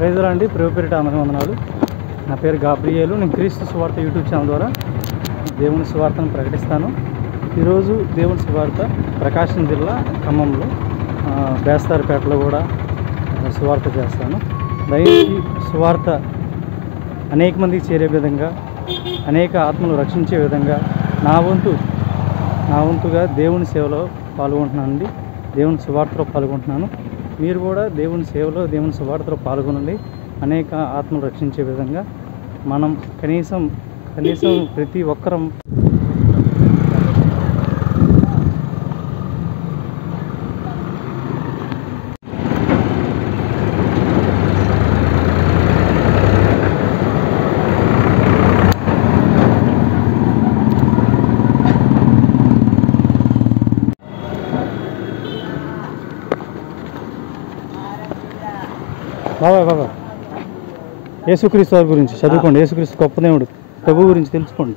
ప్రైజులా అండి, ప్రభుపేరిట వందనాలు. నా పేరు గాబ్రియేలు. నేను క్రీస్తు సువార్త యూట్యూబ్ ఛానల్ ద్వారా దేవుని సువార్తను ప్రకటిస్తాను. ఈరోజు దేవుని సువార్త ప్రకాశం జిల్లా ఖమ్మంలో బేస్తారపేటలో కూడా సువార్త చేస్తాను. దయచేసి సువార్త అనేక మందికి చేరే విధంగా, అనేక ఆత్మలు రక్షించే విధంగా నా వంతుగా దేవుని సేవలో పాల్గొంటున్నానండి. దేవుని సువార్తలో పాల్గొంటున్నాను. మీరు కూడా దేవుని సేవలో, దేవుని సువార్తలో పాల్గొనండి. అనేక ఆత్మలు రక్షించే విధంగా మనం కనీసం ప్రతి ఒక్కరం బాబా యేసుక్రీస్తు వారి గురించి చదువుకోండి. యేసుక్రీస్తు గొప్ప దేవుడు, ప్రభు గురించి తెలుసుకోండి.